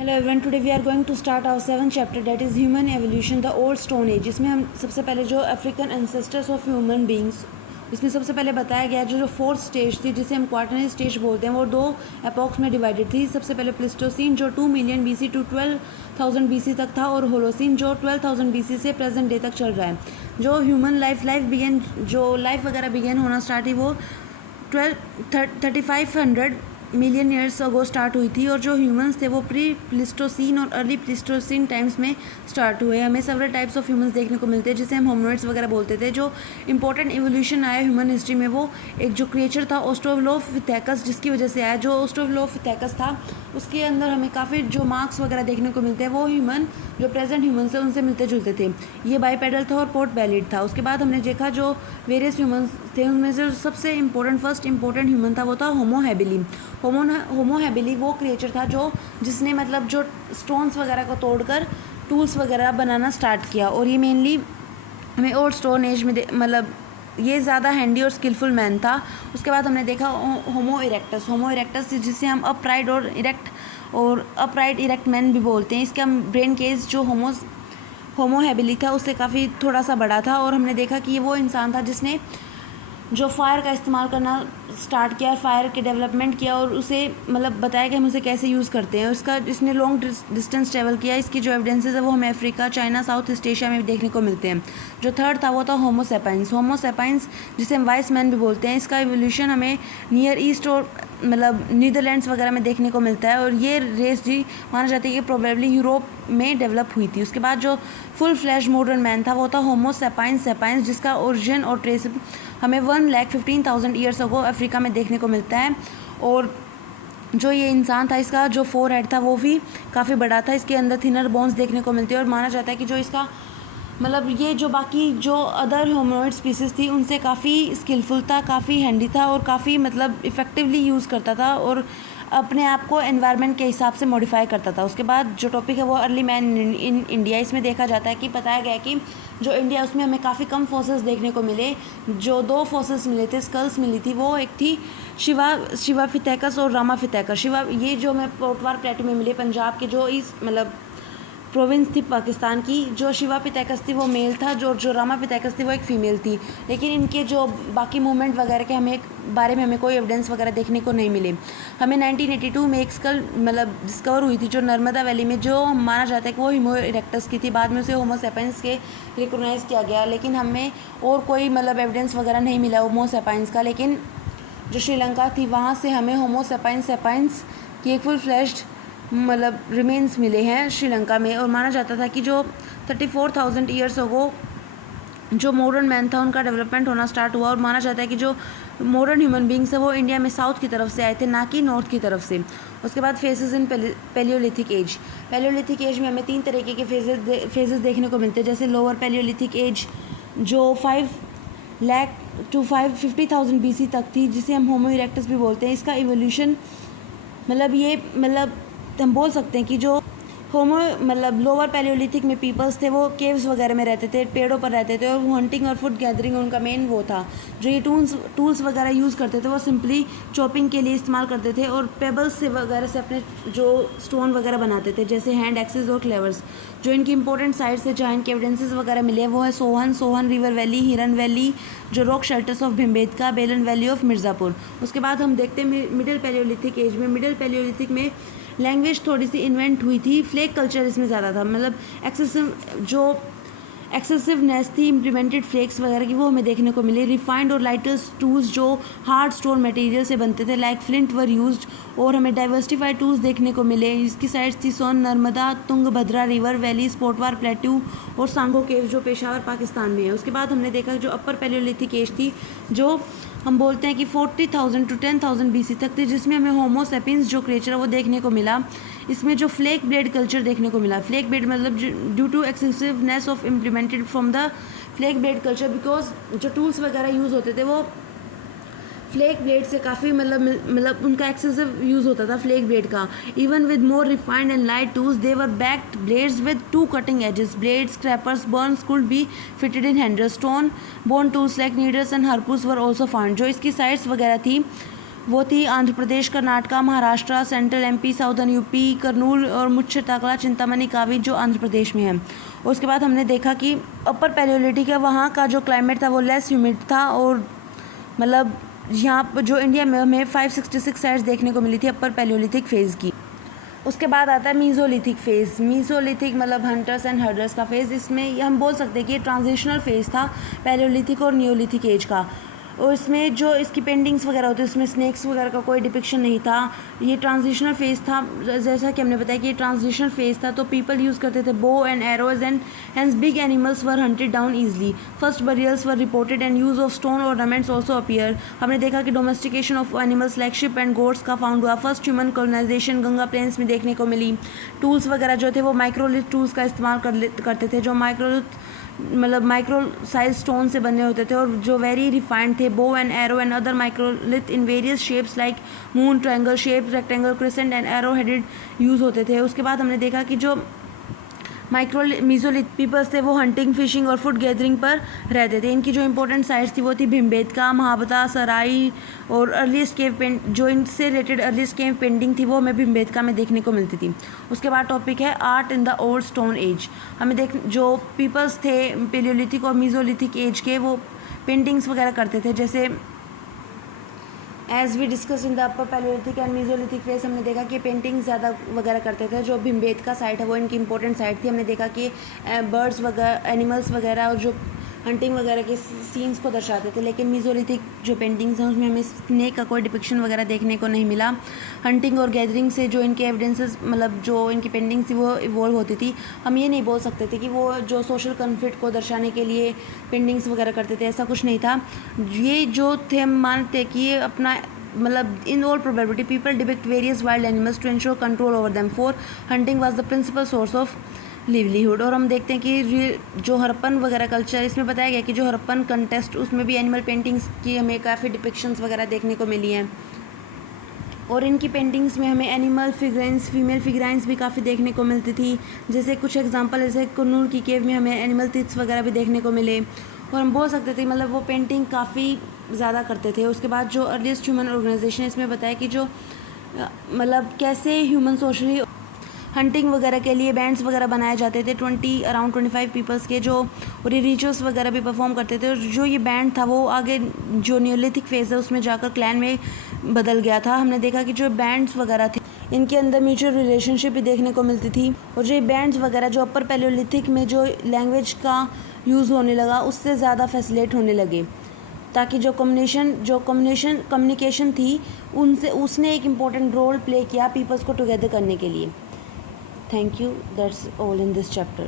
Hello everyone, today we are going to start our seven chapter that is human evolution the old stone age. इसमें हम सबसे पहले जो African ancestors of human beings, इसमें सबसे पहले बताया गया जो फोर्थ स्टेज थी जिसे हम क्वार्टरनरी स्टेज बोलते हैं, वो दो एपॉक्स में डिवाइडेड थी। सबसे पहले प्लिस्टोसिन जो 2 मिलियन BC टू 12,000 BC तक था, और होलोसिन जो 12,000 BC से प्रेजेंट डे तक चल रहा है। जो ह्यूमन लाइफ बिगेन, जो लाइफ वगैरह बिगेन होना स्टार्ट हुई वो 3500 मिलियन ईयर्स अगो स्टार्ट हुई थी, और जो ह्यूमंस थे वो प्री प्लिस्टोसिन और अर्ली प्लिस्टोसिन टाइम्स में स्टार्ट हुए। हमें सेवरल टाइप्स ऑफ ह्यूमंस देखने को मिलते हैं जिसे हम होमिनिड्स वगैरह बोलते थे। जो इंपॉर्टेंट इवोल्यूशन आया ह्यूमन हिस्ट्री में वो एक जो क्रिएचर था ऑस्ट्रोलोपिथेकस, जिसकी वजह से आया। जो ऑस्ट्रोलोपिथेकस था उसके अंदर हमें काफ़ी जो मार्क्स वगैरह देखने को मिलते हैं वो ह्यूमन जो प्रेजेंट ह्यूमंस है उनसे मिलते जुलते थे। ये बाईपेडल था और पोर्ट बैलिड था। उसके बाद हमने देखा जो वेरियस ह्यूमंस थे उनमें से सबसे फर्स्ट इंपॉर्टेंट ह्यूमन था वो था होमो हैबिली। होमो हैबिली वो क्रिएचर था जिसने मतलब जो स्टोन्स वगैरह को तोड़कर टूल्स वगैरह बनाना स्टार्ट किया, और ये मेनली हमें ओल्ड स्टोन एज में मतलब ये ज़्यादा हैंडी और स्किलफुल मैन था। उसके बाद हमने देखा होमो इरेक्टस जिसे हम अपराइट इरेक्ट मैन भी बोलते हैं। इसका ब्रेन केस जो होमो हैबिली था उससे काफ़ी थोड़ा सा बड़ा था, और हमने देखा कि ये वो इंसान था जिसने जो फायर का इस्तेमाल करना स्टार्ट किया, फायर के डेवलपमेंट किया, और उसे मतलब बताया कि हम उसे कैसे यूज़ करते हैं। इसने लॉन्ग डिस्टेंस ट्रैवल किया। इसकी जो एविडेंसेस है वो हमें Africa, China, south east Asia में देखने को मिलते हैं। जो थर्ड था वो था होमो सेपियंस जिसे हम वाइस मैन भी बोलते हैं। इसका एवोल्यूशन हमें नियर ईस्ट और मतलब नीदरलैंड्स वगैरह में देखने को मिलता है, और ये रेस जी माना जाता है कि प्रोबेबली यूरोप में डेवलप हुई थी। उसके बाद जो फुल फ्लैश मॉडर्न मैन था वो था होमो सेपियंस जिसका ओरिजिन और ट्रेस हमें 1,15,000 ईयर्स अगो अफ्रीका में देखने को मिलता है। और जो ये इंसान था इसका जो फोर हेड था वो भी काफ़ी बड़ा था। इसके अंदर थिनर बोन्स देखने को मिलती है, और माना जाता है कि जो इसका मतलब ये जो बाकी जो अदर ह्यूमनॉइड स्पीसीज़ थी उनसे काफ़ी स्किलफुल था, काफ़ी हैंडी था, और काफ़ी मतलब इफ़ेक्टिवली यूज़ करता था, और अपने आप को एनवायरनमेंट के हिसाब से मॉडिफाई करता था। उसके बाद जो टॉपिक है वो अर्ली मैन इन इंडिया। इसमें देखा जाता है कि बताया गया है कि जो इंडिया उसमें हमें काफ़ी कम फॉसिल्स देखने को मिले। जो दो फॉसिल्स मिले थे, स्कल्स मिली थी, वो एक थी शिवाफिथेकस और रामाफिथेकस। ये जो हमें पोर्टवार प्लेटू में मिले पंजाब के जो इस मतलब प्रोविंस थी पाकिस्तान की। जो शिवापिथेकस थी वो मेल था, जो रामापिथेकस थी वो एक फ़ीमेल थी। लेकिन इनके जो बाकी मूवमेंट वगैरह के बारे में हमें कोई एविडेंस वगैरह देखने को नहीं मिले। हमें 1982 में एक स्कल मतलब डिस्कवर हुई थी जो नर्मदा वैली में, जो माना जाता है कि वो होमो इरेक्टस की थी। बाद में उसे होमो सेपियंस के रिकोगनाइज़ किया गया, लेकिन हमें और कोई मतलब एविडेंस वगैरह नहीं मिला होमो सेपियंस का। लेकिन जो श्रीलंका थी वहाँ से हमें होमो सेपियंस की एक फुल फ्लैश्ड मतलब रिमेन्स मिले हैं श्रीलंका में। और माना जाता था कि जो 34,000 ईयर्स अगो जो मॉडर्न मैन था उनका डेवलपमेंट होना स्टार्ट हुआ, और माना जाता है कि जो मॉडर्न ह्यूमन बींग्स है वो इंडिया में साउथ की तरफ से आए थे, ना कि नॉर्थ की तरफ से। उसके बाद फेजेस इन पैलियोलिथिक एज में हमें 3 तरीके के फेजेस देखने को मिलते हैं। जैसे लोअर पैलियोलिथिक एज जो 5 लाख टू 50,000 BC तक थी, जिसे हम होमो इरेक्टस भी बोलते हैं। इसका इवोल्यूशन मतलब हम बोल सकते हैं कि जो होमो मतलब लोअर पैलियोलिथिक में पीपल्स थे वो केव्स वगैरह में रहते थे, पेड़ों पर रहते थे, और वो हंटिंग और फूड गैदरिंग उनका मेन वो था। जो ये टूल्स वगैरह यूज़ करते थे वो सिंपली चॉपिंग के लिए इस्तेमाल करते थे, और पेबल्स से वगैरह से अपने जो स्टोन वगैरह बनाते थे, जैसे हैंड एक्सेस और क्लेवर्स। जो इनकी इंपॉर्टेंट साइट्स है जहाँ इनके एविडेंसेस वगैरह मिले वो है सोहन रिवर वैली, हिरन वैली, जो रॉक शेल्टर्स ऑफ भिम्बेटका, बेलन वैली ऑफ मिर्ज़ापुर। उसके बाद हम देखते हैं मिडिल पैलियोलिथिक एज में। मिडिल पैलियोलिथिक में लैंग्वेज थोड़ी सी इन्वेंट हुई थी, फ्लेक कल्चर इसमें ज़्यादा था, मतलब एक्सेसिवनेस थी इम्प्लीमेंटेड फ्लेक्स वगैरह की, वो हमें देखने को मिली। रिफाइंड और लाइटर टूल्स जो हार्ड स्टोन मटेरियल से बनते थे लाइक फ्लिंट वर यूज्ड, और हमें डाइवर्सिफाइड टूल्स देखने को मिले। इसकी साइड्स थी Son, Narmada, Tungabhadra river valleys, Potwar plateau और सांगो केव जो पेशावर पाकिस्तान में है। उसके बाद हमने देखा जो अपर पैलियोलिथिक एज थी, जो हम बोलते हैं कि 40,000 टू 10,000 BC तक थी, जिसमें हमें होमो सेपियंस जो क्रिएचर है वो देखने को मिला। इसमें जो फ्लेक ब्लेड कल्चर देखने को मिला, फ्लेक ब्लेड मतलब due to excessiveness of implemented from the flake blade culture, because जो टूल्स वगैरह यूज़ होते थे वो फ्लेक ब्लेड से काफ़ी मतलब उनका एक्सेसिव यूज़ होता था फ्लेक ब्लेड का। Even with more refined and light tools they were backed blades with 2 cutting edges. Blades, scrapers, burins could be fitted in handle. Stone bone tools like needles and harpoons were also found. जो इसकी sites वगैरह थी वो थी Andhra Pradesh, Karnataka, Maharashtra, central MP, southern UP, Kurnool और मुच्छर ताकला, चिंतामणि, कावी जो आंध्र प्रदेश में है। उसके बाद हमने देखा कि अपर पैलियोलिथिक है, वहाँ का जो क्लाइमेट था वो लेस ह्यूमिड था और मतलब यहाँ पर जो इंडिया में हमें 566 साइट्स देखने को मिली थी अपर पैलियोलिथिक फेज़ की। उसके बाद आता है मीज़ोलिथिक फ़ेज़। मीज़ोलिथिक मतलब हंटर्स एंड हर्डर्स का फ़ेज़। इसमें हम बोल सकते हैं कि ये ट्रांजिशनल फ़ेज़ था पैलियोलिथिक और नियोलिथिक एज का। और इसमें जो इसकी पेंटिंग्स वगैरह होती है उसमें स्नेक्स वगैरह का कोई डिपिक्शन नहीं था। ये ट्रांजिशनल फेज़ था, जैसा कि हमने बताया कि ये ट्रांजिशनल फेज़ था, तो पीपल यूज़ करते थे bow and arrows and hence big animals were hunted down easily. First burials were reported and use of stone ornaments also appear. हमने देखा कि domestication of animals like sheep and goats का found हुआ। First human colonization Ganga plains में देखने को मिली। Tools वगैरह जो थे वो माइक्रोलिथ टूल्स का इस्तेमाल करते थे, जो माइक्रो साइज स्टोन से बने होते थे और जो वेरी रिफाइंड थे। Bow and arrow and other microlith in various shapes like moon, triangle shape, rectangle, crescent and arrow headed use होते थे। उसके बाद हमने देखा कि जो मीज़ोलिथ पीपल्स थे वो हंटिंग, फिशिंग और फूड गैदरिंग पर रहते थे। इनकी जो इंपॉर्टेंट साइट्स थी वो थी भिमबेटका, महाबता, सराई और अर्लीस्ट केव पेंट। जो इनसे रिलेटेड अर्लीस्ट केव पेंटिंग थी वो हमें भिमबेटका में देखने को मिलती थी। उसके बाद टॉपिक है art in the old stone as. हमें जो पीपल्स थे पैलियोलिथिक और मीज़ोलिथिक एज के, वो पेंटिंग्स वगैरह करते थे। जैसे as we discuss in the upper palaeolithic and mesolithic phase, हमने देखा कि पेंटिंग ज़्यादा वगैरह करते थे। जो भिमबेटका साइट है वो इनकी इंपॉर्टेंट साइट थी। हमने देखा कि बर्ड्स वगैरह, एनिमल्स वगैरह और जो हंटिंग वगैरह के सीन्स को दर्शाते थे। लेकिन मीज़ोलिथिक जो पेंटिंग्स हैं उसमें हमें स्नेक का कोई डिपिक्शन वगैरह देखने को नहीं मिला। हंटिंग और गैदरिंग से जो इनके एविडेंसेस, मतलब जो इनकी पेंटिंग थी वो इवॉल्व होती थी। हम ये नहीं बोल सकते थे कि वो जो सोशल कन्फ्लिक्ट को दर्शाने के लिए पेंटिंग्स वगैरह करते थे, ऐसा कुछ नहीं था। ये जो थे हम मानते कि ये अपना मतलब in all probability people depict various wild animals to ensure control over them, for hunting was the principal source of livelihood. और हम देखते हैं कि जो हरप्पन वगैरह कल्चर, इसमें बताया गया कि जो हरप्पन कंटेस्ट उसमें भी एनिमल पेंटिंग्स की हमें काफ़ी डिपिक्शंस वगैरह देखने को मिली हैं। और इनकी पेंटिंग्स में हमें एनिमल फिगरेंस, फीमेल फिगराइंस भी काफ़ी देखने को मिलती थी। जैसे कुछ एग्जांपल, जैसे कुन्नूर की केव में हमें एनिमल टिप्स वगैरह भी देखने को मिले। और हम बोल सकते थे मतलब वो पेंटिंग काफ़ी ज़्यादा करते थे। उसके बाद जो अर्लीस्ट ह्यूमन ऑर्गेनाइजेशन, इसमें बताया कि जो मतलब कैसे ह्यूमन सोशली हंटिंग वगैरह के लिए बैंड्स वगैरह बनाए जाते थे, अराउंड 25 पीपल्स के, जो और ये रिचुअल्स वगैरह भी परफॉर्म करते थे। और जो ये बैंड था वो आगे जो नियोलिथिक फेज़ है उसमें जाकर क्लैन में बदल गया था। हमने देखा कि जो बैंड्स वगैरह थे इनके अंदर म्यूचुअल रिलेशनशिप भी देखने को मिलती थी। और जो ये बैंड्स वगैरह जो अपर पैलियोलिथिक में जो लैंग्वेज का यूज़ होने लगा उससे ज़्यादा फैसिलेट होने लगे, ताकि जो कम्युनिकेशन थी उसने एक इम्पॉर्टेंट रोल प्ले किया पीपल्स को टुगेदर करने के लिए। Thank you. That's all in this chapter.